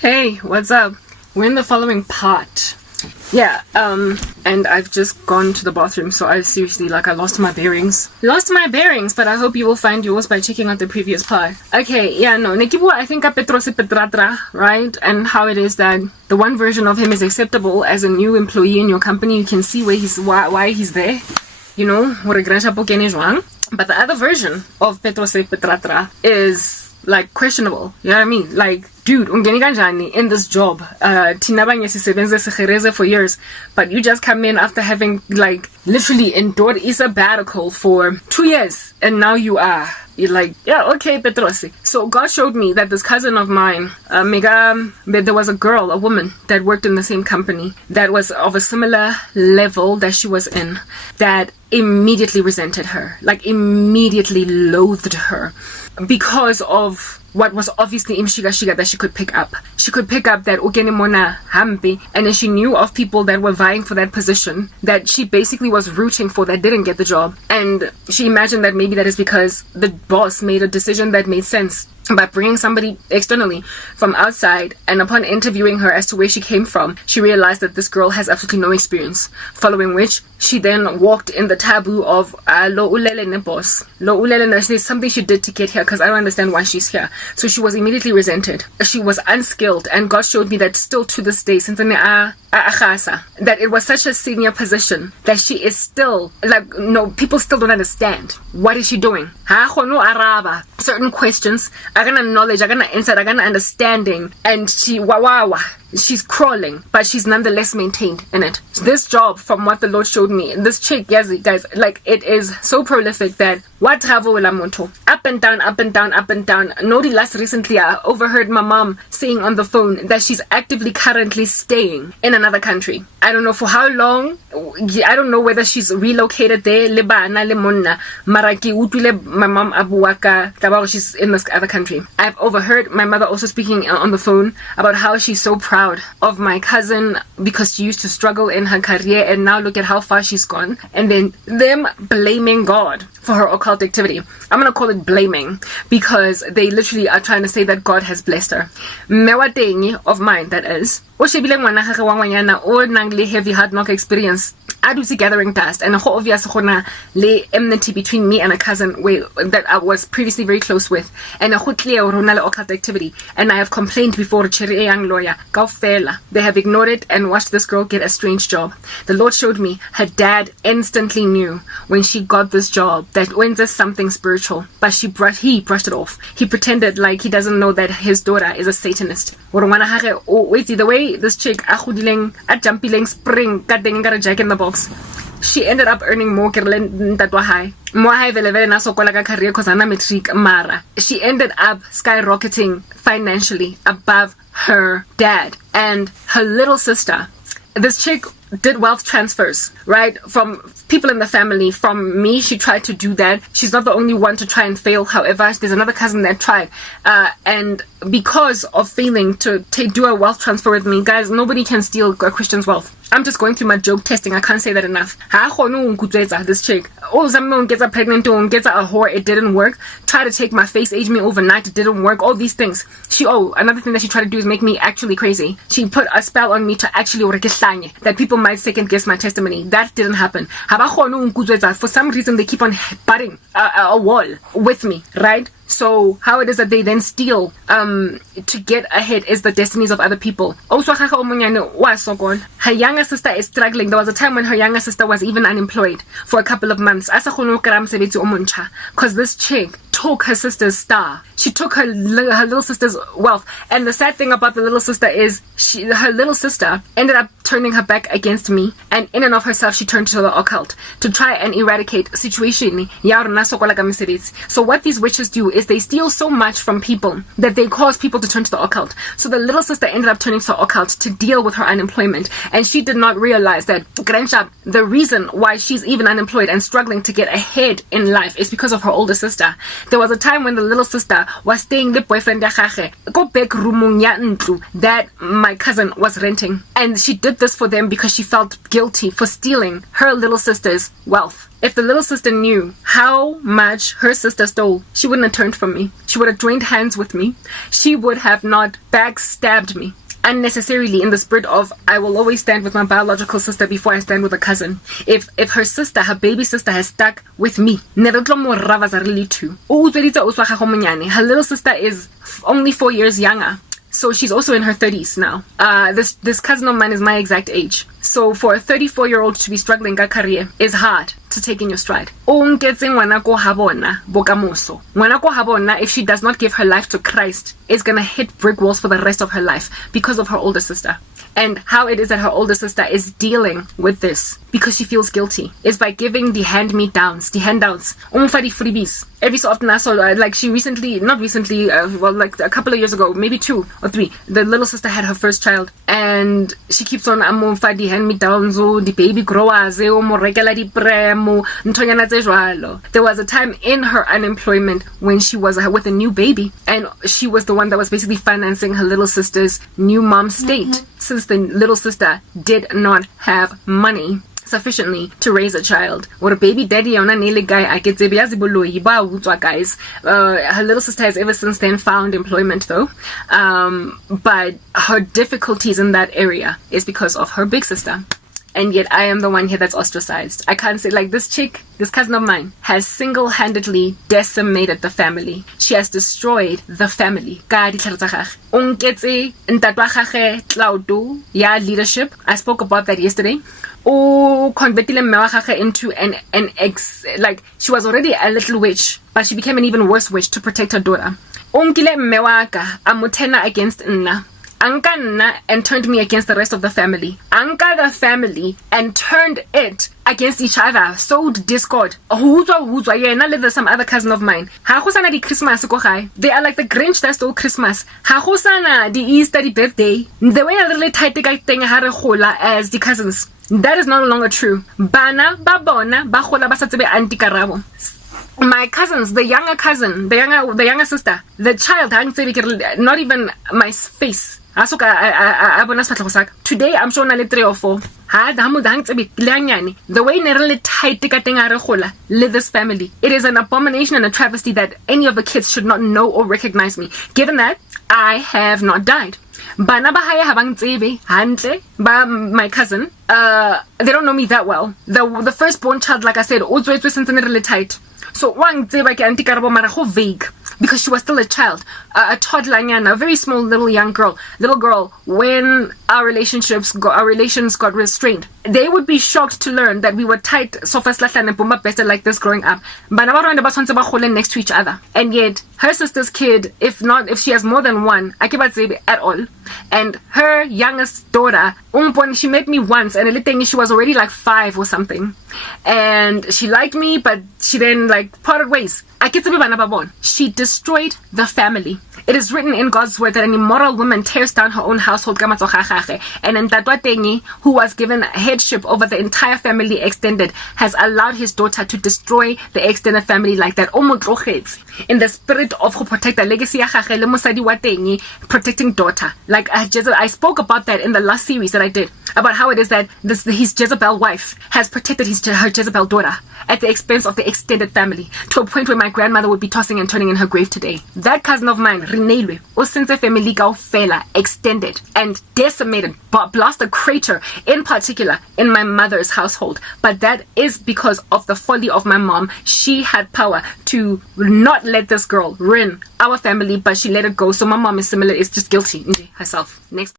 Hey, what's up? We're in the following part. Yeah, and I've just gone to the bathroom, so I seriously, I lost my bearings. But I hope you will find yours by checking out the previous part. Okay, yeah, no, Nekibu, I think Petrose Petratra, right? And how it is that the one version of him is acceptable as a new employee in your company. You can see why he's there. You know, but the other version of Petrose Petratra is questionable. You know what I mean? Dude, in this job, for years, but you just come in after having literally endured a sabbatical for 2 years, and now you're yeah, okay, Petrosi. So God showed me that this cousin of mine, there was a woman that worked in the same company that was of a similar level that she was in, that immediately resented her, immediately loathed her, because of what was obviously imshiga that she could pick up. She could pick up that ukene mona hampi, and then she knew of people that were vying for that position that she basically was rooting for that didn't get the job. And she imagined that maybe that is because the boss made a decision that made sense by bringing somebody externally from outside, and upon interviewing her as to where she came from, she realized that this girl has absolutely no experience, following which she then walked in the taboo of lo ulele ne boss. Lo ulele is something she did to get here, because I don't understand why she's here. So she was immediately resented. She was unskilled, and God showed me that still to this day, since that it was such a senior position that she is still no, people still don't understand what is she doing. Certain questions, I got knowledge, I got insight, I got understanding, and she's crawling, but she's nonetheless maintained in it. This job, from what the Lord showed me, this chick, yes, guys, it is so prolific that what travel will amonto up and down, up and down, up and down. Nodi last recently, I overheard my mom saying on the phone that she's actively currently staying in another country. I don't know for how long. I don't know whether she's relocated there. Lebana lemonna maraki utule my mom abuaka kabao she's in this other country. I've overheard my mother also speaking on the phone about how she's so proud of my cousin because she used to struggle in her career, and now look at how far she's gone. And then them blaming God for her occult activity. I'm gonna call it blaming, because they literally are trying to say that God has blessed her. Mewatengi of mine, that is. O shebile ngwana gage wa ngwanyana o nang le heavy hard knock experience. I do see gathering dust, and go obvious gona le enmity between me and a cousin that I was previously very close with, and a go clear rona le occult activity. And I have complained before Cherry young lawyer Kaufela. They have ignored it and watched this girl get a strange job. The Lord showed me her dad instantly knew when she got this job that when there's something spiritual, but he brushed it off. He pretended like he doesn't know that his daughter is a Satanist. The way this chick a jumping spring got a jack in the box, she ended up earning more than tatwa high. More high vele na sokola ka career cause ana matric mara. She ended up skyrocketing financially above her dad and her little sister. This chick did wealth transfers, right? From people in the family. From me, she tried to do that. She's not the only one to try and fail. However, there's another cousin that tried. And because of failing to do a wealth transfer with me, guys, nobody can steal a Christian's wealth. I'm just going through my joke testing. I can't say that enough. This chick. Oh, someone gets pregnant, gets a whore. It didn't work. Try to take my face, age me overnight. It didn't work. All these things. Another thing that she tried to do is make me actually crazy. She put a spell on me to actually that people might second guess my testimony. That didn't happen. For some reason, they keep on butting a wall with me, right? So how it is that they then steal to get ahead is the destinies of other people. Also, her younger sister is struggling. There was a time when her younger sister was even unemployed for a couple of months. Because this chick took her sister's star. She took her little sister's wealth. And the sad thing about the little sister is her little sister ended up turning her back against me, and in and of herself she turned to the occult to try and eradicate situation. So what these witches do is they steal so much from people that they cause people to turn to the occult. So the little sister ended up turning to the occult to deal with her unemployment, and she did not realize that the reason why she's even unemployed and struggling to get ahead in life is because of her older sister. There was a time when the little sister was staying with boyfriend go back room that my cousin was renting, and she did this for them because she felt guilty for stealing her little sister's wealth. If the little sister knew how much her sister stole, she wouldn't have turned from me. She would have joined hands with me. She would have not backstabbed me unnecessarily, in the spirit of, I will always stand with my biological sister before I stand with a cousin. If her sister, her baby sister, has stuck with me, her little sister is only 4 years younger. So she's also in her 30s now. This cousin of mine is my exact age. So for a 34-year-old to be struggling ka career is hard to take in your stride. If she does not give her life to Christ, is gonna hit brick walls for the rest of her life because of her older sister. And how it is that her older sister is dealing with this, because she feels guilty, is by giving the hand-me-downs, the handouts, the freebies. Every so often I saw, like like a couple of years ago, maybe 2 or 3, the little sister had her first child, and she keeps on the hand-me-downs, the baby growers, there was a time in her unemployment when she was with a new baby, and she was the one that was basically financing her little sister's new mom state, since the little sister did not have money sufficiently to raise a child. Or a baby daddy on a nearly guy, I get Baloi, guys. Her little sister has ever since then found employment though. But her difficulties in that area is because of her big sister. And yet I am the one here that's ostracized. I can't say, like, this chick, this cousin of mine, has single-handedly decimated the family. She has destroyed the family. Leadership. I spoke about that yesterday. Into like, she was already a little witch, but she became an even worse witch to protect her daughter. Against Nna. Anka and turned me against the rest of the family. Anka the family and turned it against each other. Sowed discord. There's some other cousin of mine. They are like the Grinch that stole Christmas. The Easter, the birthday. They were a little tight thing as the cousins. That is no longer true. Bana, babona, bahola basatsebe antikarabo. My cousins, the younger cousin, the younger sister, the child, not even my face. Today I'm sure only 3 or 4. The way live this family, it is an abomination and a travesty that any of the kids should not know or recognize me, given that I have not died. My cousin, they don't know me that well. The firstborn child, like I said, really tight. So vague, because she was still a child, a toddler, a very small little girl. When our relations got restrained, they would be shocked to learn that we were tight, better like this growing up. Next to each other, and yet her sister's kid, if she has more than one, I can't say at all. And her youngest daughter, she met me once, and she was already like 5 or something, and she liked me, but she then parted ways. She destroyed the family. It is written in God's word that an immoral woman tears down her own household. And Ntatwa, who was given headship over the entire family extended, has allowed his daughter to destroy the extended family like that. In the spirit of who protect the legacy, protecting daughter. Like I spoke about that in the last series that I did, about how it is that his Jezebel wife has protected her Jezebel daughter at the expense of the extended family, to a point where my grandmother would be tossing and turning in her grave today. That cousin of mine, Rinelwe, Osense family fela, extended and decimated, blast a crater in particular in my mother's household. But that is because of the folly of my mom. She had power to not let this girl ruin our family, but she let it go. So my mom is similar, is just guilty herself. Next.